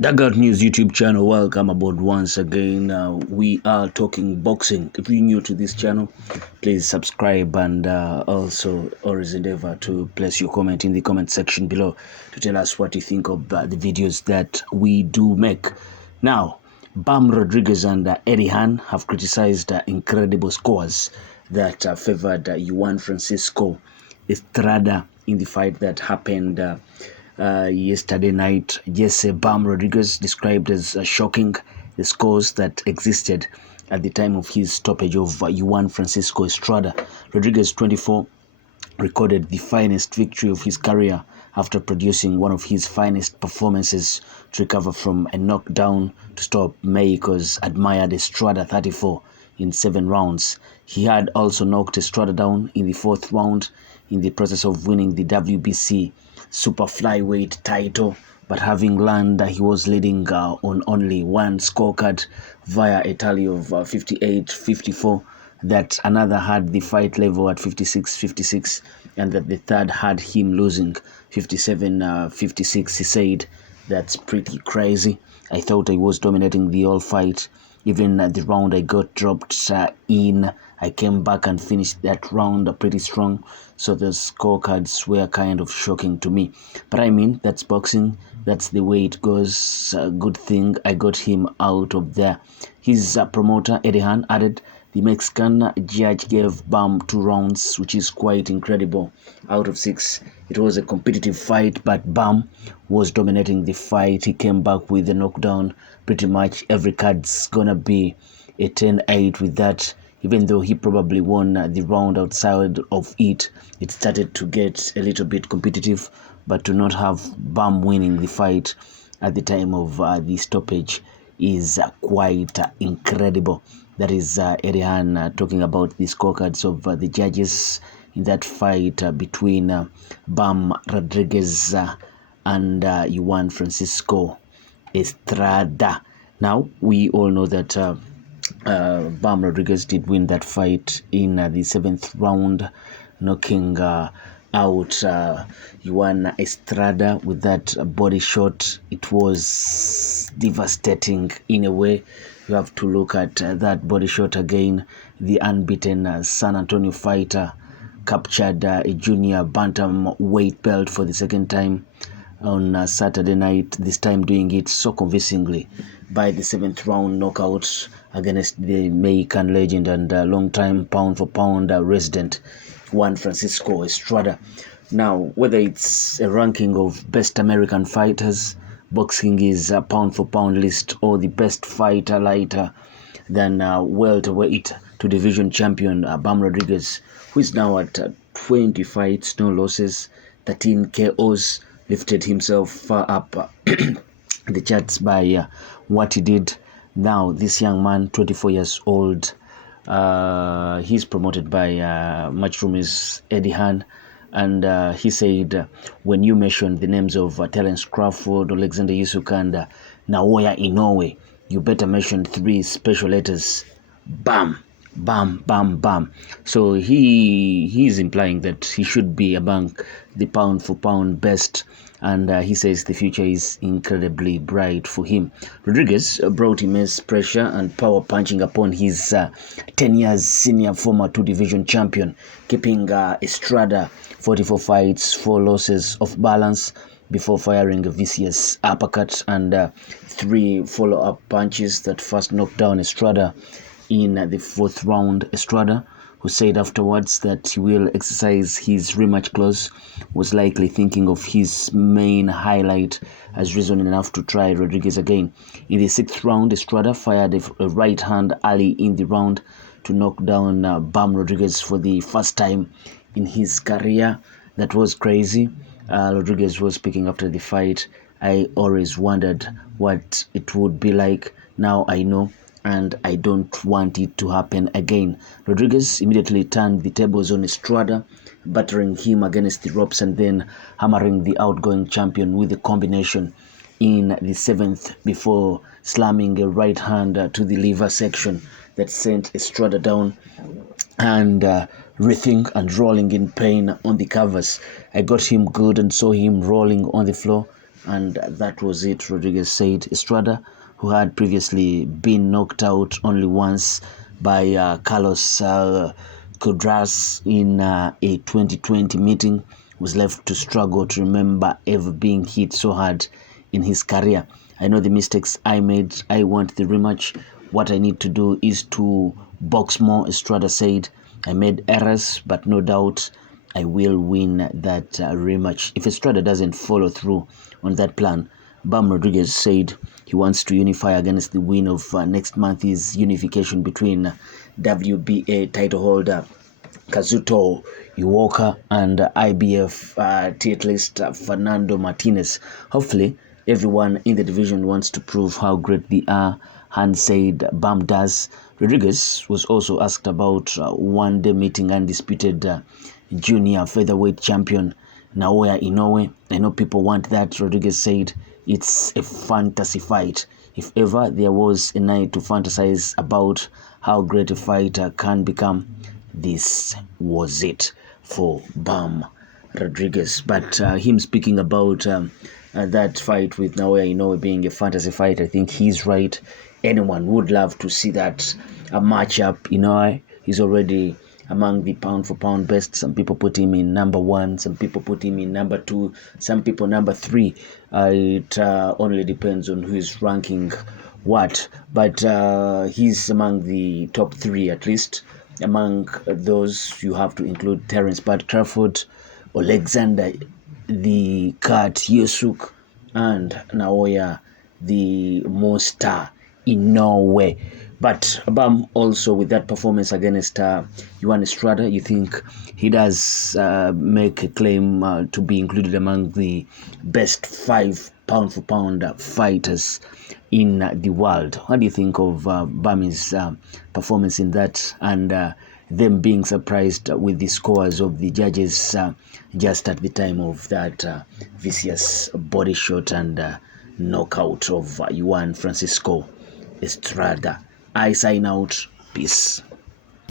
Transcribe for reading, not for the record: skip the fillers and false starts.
Dugout News YouTube channel, welcome aboard once again. We are talking boxing. If you're new to this channel, please subscribe and also always endeavor to place your comment in the comment section below to tell us what you think of the videos that we do make. Now, Bam Rodriguez and Eddie Hearn have criticized incredible scores that favored Juan Francisco Estrada in the fight that happened yesterday night. Jesse Bam Rodriguez described as shocking the scores that existed at the time of his stoppage of Juan Francisco Estrada. Rodriguez, 24, recorded the finest victory of his career after producing one of his finest performances to recover from a knockdown to stop Mexico's admired Estrada, 34, in 7 rounds. He had also knocked Estrada down in the 4th round in the process of winning the WBC super flyweight title, but having learned that he was leading on only one scorecard via a tally of 58-54, that another had the fight level at 56-56, and that the third had him losing 57-56. He said, "That's pretty crazy. I thought I was dominating the whole fight. Even at the round I got dropped in, I came back and finished that round pretty strong. So the scorecards were kind of shocking to me. But I mean, that's boxing. That's the way it goes. Good thing I got him out of there." His promoter, Eddie Hearn, added, "The Mexican judge gave Bam 2 rounds, which is quite incredible. Out of 6, it was a competitive fight, but Bam was dominating the fight. He came back with a knockdown. Pretty much every card's gonna be a 10-8 with that. Even though he probably won the round outside of it, it started to get a little bit competitive, but to not have Bam winning the fight at the time of the stoppage is quite incredible." That is Eddie Hearn talking about the scorecards of the judges in that fight between Bam Rodriguez and Juan Francisco Estrada. Now, we all know that Bam Rodriguez did win that fight in the 7th round, knocking out Juan Estrada with that body shot. It was devastating in a way. You have to look at that body shot again. The unbeaten San Antonio fighter captured a junior bantamweight belt for the 2nd time on Saturday night, this time doing it so convincingly by the 7th round knockout against the Mexican legend and long-time pound-for-pound resident Juan Francisco Estrada. Now, whether it's a ranking of best American fighters, boxing is a pound-for-pound list, or the best fighter lighter than welterweight to division champion Bam Rodriguez, who is now at 20 fights, no losses, 13 KOs, lifted himself far up the charts by what he did. Now, this young man, 24 years old, he's promoted by Matchroom's Eddie Hearn, and he said, when you mention the names of Terence Crawford, Alexander Usyk, and Naoya Inoue, you better mention 3 special letters: Bam, Bam, Bam, Bam. So he's implying that he should be among the pound-for-pound best, and he says the future is incredibly bright for him. Rodriguez brought immense pressure and power punching upon his 10 years senior former 2-division champion, keeping Estrada 44 fights, 4 losses off balance before firing a vicious uppercut and 3 follow-up punches that first knocked down Estrada in the 4th round. Estrada, who said afterwards that he will exercise his rematch clause, was likely thinking of his main highlight as reason enough to try Rodriguez again. In the 6th round, Estrada fired a right hand early in the round to knock down Bam Rodriguez for the first time in his career. That was crazy. Rodriguez was speaking after the fight. "I always wondered what it would be like. Now I know, and I don't want it to happen again." Rodriguez immediately turned the tables on Estrada, battering him against the ropes and then hammering the outgoing champion with a combination in the 7th before slamming a right hand to the liver section that sent Estrada down and writhing and rolling in pain on the covers. I got him good and saw him rolling on the floor. And that was it, Rodriguez said. Estrada, who had previously been knocked out only once by Carlos Codras in a 2020 meeting, was left to struggle to remember ever being hit so hard in his career. I know the mistakes I made. I want the rematch. What I need to do is to box more, Estrada said. I made errors, but no doubt I will win that rematch. If Estrada doesn't follow through on that plan, Bam Rodriguez said he wants to unify against the win of next month's unification between WBA title holder Kazuto Iwaka and IBF titleist Fernando Martinez. Hopefully, everyone in the division wants to prove how great they are, Han said. Bam does. Rodriguez was also asked about one-day meeting undisputed junior featherweight champion Naoya Inoue. I know people want that, Rodriguez said. It's a fantasy fight. If ever there was a night to fantasize about how great a fighter can become, this was it for Bam Rodriguez. But him speaking about that fight with Naoya Inoue being a fantasy fight, I think he's right. Anyone would love to see that a matchup. Inoue, he's already among the pound for pound best. Some people put him in number 1, some people put him in number 2, some people number 3. It only depends on who is ranking what, but he's among the top 3 at least. Among those, you have to include Terence Bud Crawford, Alexander the Cat Yesuk, and Naoya the Monster Inoue. But Bam also, with that performance against Juan Estrada, you think he does make a claim to be included among the best 5 pound for pound fighters in the world. What do you think of Bam's performance in that, and them being surprised with the scores of the judges just at the time of that vicious body shot and knockout of Juan Francisco Estrada? I sign out. Peace.